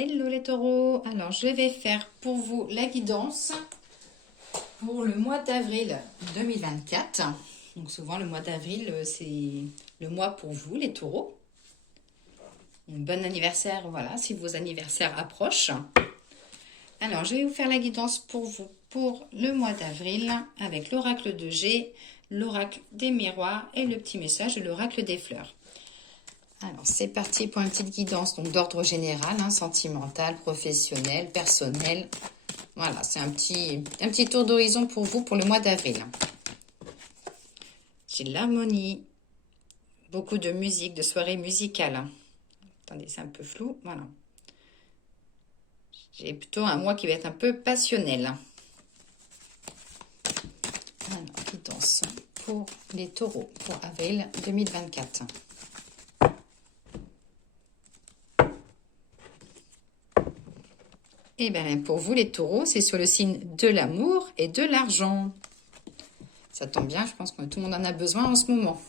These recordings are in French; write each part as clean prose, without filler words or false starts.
Hello les taureaux, alors je vais faire pour vous la guidance pour le mois d'avril 2024. Donc souvent le mois d'avril c'est le mois pour vous les taureaux. Un bon anniversaire, voilà, si vos anniversaires approchent. Alors je vais vous faire la guidance pour vous pour le mois d'avril avec l'oracle de G, l'oracle des miroirs et le petit message de l'oracle des fleurs. Alors, c'est parti pour une petite guidance d'ordre général, hein, sentimental, professionnel, personnel. Voilà, c'est un petit tour d'horizon pour vous pour le mois d'avril. J'ai l'harmonie, beaucoup de musique, de soirées musicales. Hein. Attendez, c'est un peu flou, voilà. J'ai plutôt un mois qui va être un peu passionnel. Alors, guidance pour les taureaux pour avril 2024. Et bien pour vous les taureaux, c'est sur le signe de l'amour et de l'argent. Ça tombe bien, je pense que tout le monde en a besoin en ce moment.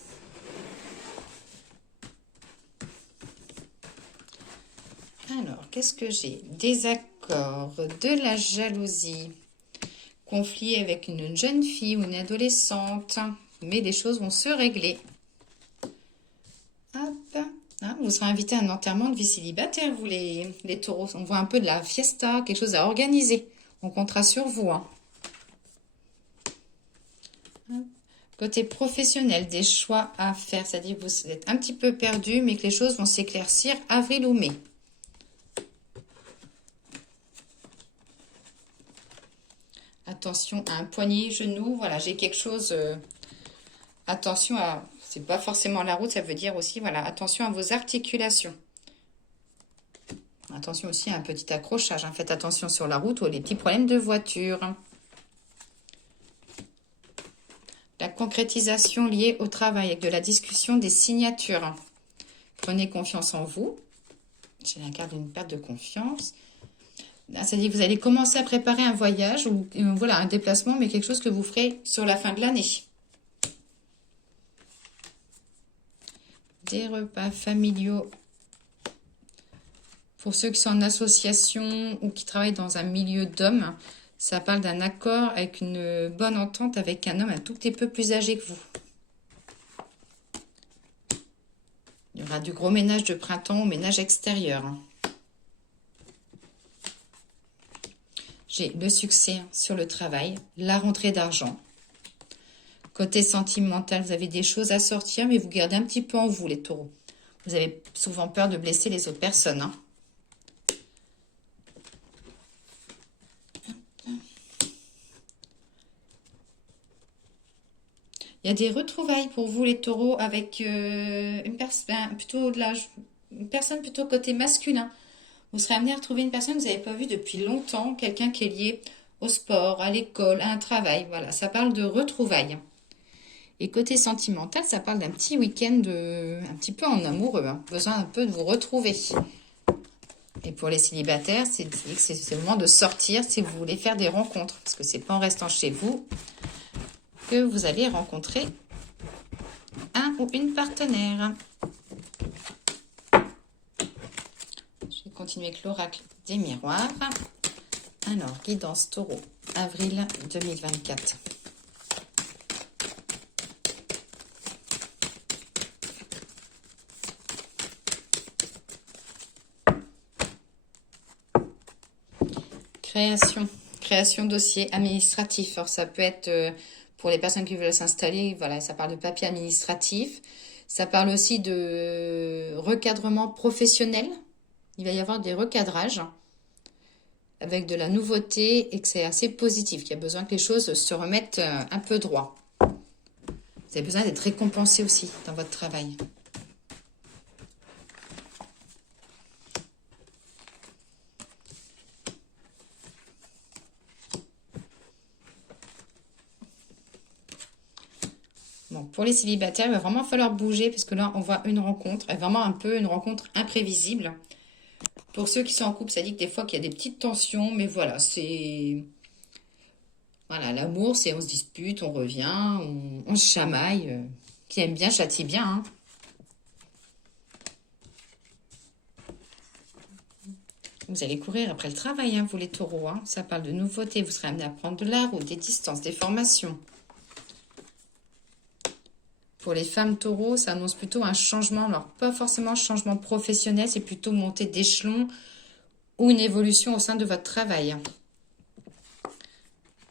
Alors, qu'est-ce que j'ai? Désaccord, de la jalousie, conflit avec une jeune fille ou une adolescente, mais les choses vont se régler. Hop. Ah, vous serez invité à un enterrement de vie célibataire, vous les taureaux. On voit un peu de la fiesta, quelque chose à organiser. On comptera sur vous. Hein. Côté professionnel, des choix à faire. C'est-à-dire que vous êtes un petit peu perdu, mais que les choses vont s'éclaircir avril ou mai. Attention à un poignet, genou. Voilà, j'ai quelque chose. Attention à... C'est pas forcément la route, ça veut dire aussi, voilà, attention à vos articulations. Attention aussi à un petit accrochage. Hein. Faites attention sur la route ou les petits problèmes de voiture. La concrétisation liée au travail avec de la discussion des signatures. Prenez confiance en vous. J'ai la carte d'une perte de confiance. Là, ça dit que vous allez commencer à préparer un voyage ou voilà, un déplacement, mais quelque chose que vous ferez sur la fin de l'année. Des repas familiaux. Pour ceux qui sont en association ou qui travaillent dans un milieu d'hommes, ça parle d'un accord avec une bonne entente avec un homme un tout petit peu plus âgé que vous. Il y aura du gros ménage de printemps au ménage extérieur. J'ai le succès sur le travail, la rentrée d'argent. Côté sentimental, vous avez des choses à sortir, mais vous gardez un petit peu en vous, les taureaux. Vous avez souvent peur de blesser les autres personnes. Hein. Il y a des retrouvailles pour vous, les taureaux, avec une personne plutôt côté masculin. Vous serez amené à retrouver une personne que vous n'avez pas vue depuis longtemps, quelqu'un qui est lié au sport, à l'école, à un travail. Voilà, ça parle de retrouvailles. Et côté sentimental, ça parle d'un petit week-end un petit peu en amoureux. Hein. Besoin un peu de vous retrouver. Et pour les célibataires, c'est le moment de sortir si vous voulez faire des rencontres. Parce que c'est pas en restant chez vous que vous allez rencontrer un ou une partenaire. Je vais continuer avec l'oracle des miroirs. Alors, guidance taureau, avril 2024. Création dossier administratif. Alors, ça peut être pour les personnes qui veulent s'installer, voilà, ça parle de papier administratif. Ça parle aussi de recadrement professionnel. Il va y avoir des recadrages avec de la nouveauté et que c'est assez positif, qu'il y a besoin que les choses se remettent un peu droit. Vous avez besoin d'être récompensé aussi dans votre travail. Bon, pour les célibataires, il va vraiment falloir bouger parce que là, on voit une rencontre, et vraiment un peu une rencontre imprévisible. Pour ceux qui sont en couple, ça dit que des fois qu'il y a des petites tensions, mais voilà, c'est... Voilà, l'amour, c'est on se dispute, on revient, on se chamaille. Qui aime bien, châtie bien. Hein. Vous allez courir après le travail, hein, vous les taureaux. Hein. Ça parle de nouveautés. Vous serez amené à prendre de la route, des distances, des formations. Pour les femmes taureaux, ça annonce plutôt un changement. Alors, pas forcément un changement professionnel, c'est plutôt montée d'échelon ou une évolution au sein de votre travail.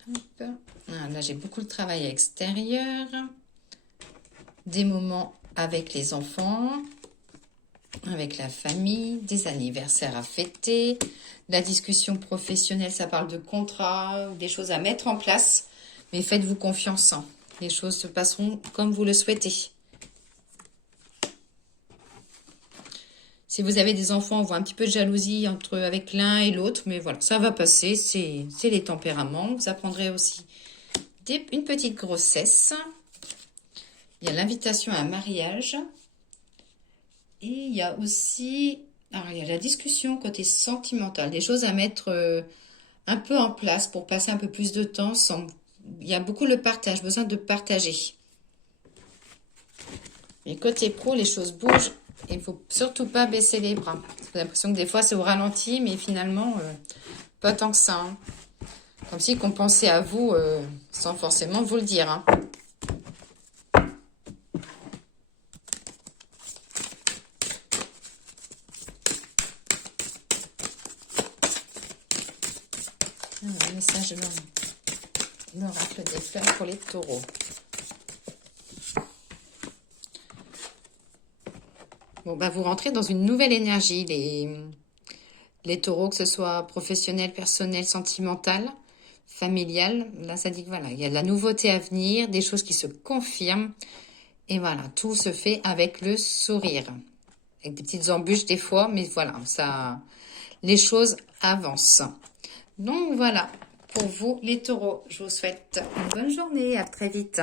Hop. Ah, là, j'ai beaucoup de travail à l'extérieur. Des moments avec les enfants, avec la famille, des anniversaires à fêter. La discussion professionnelle, ça parle de contrats, des choses à mettre en place. Mais faites-vous confiance. Hein. Les choses se passeront comme vous le souhaitez. Si vous avez des enfants, on voit un petit peu de jalousie avec l'un et l'autre. Mais voilà, ça va passer. C'est les tempéraments. Vous apprendrez aussi une petite grossesse. Il y a l'invitation à un mariage. Et il y a aussi... Alors, il y a la discussion côté sentimental. Des choses à mettre un peu en place pour passer un peu plus de temps sans... Il y a beaucoup le partage, besoin de partager. Mais côté pro, les choses bougent. Il ne faut surtout pas baisser les bras. J'ai l'impression que des fois, c'est au ralenti, mais finalement, pas tant que ça. Hein. Comme si qu'on pensait à vous sans forcément vous le dire. Hein. Alors, message de l'oracle des fleurs pour les taureaux. Bon, bah, vous rentrez dans une nouvelle énergie, les taureaux, que ce soit professionnel, personnel, sentimental, familial. Là, ça dit que voilà, il y a de la nouveauté à venir, des choses qui se confirment. Et voilà, tout se fait avec le sourire. Avec des petites embûches des fois, mais voilà, ça, les choses avancent. Donc voilà, pour vous les taureaux, je vous souhaite une bonne journée, à très vite.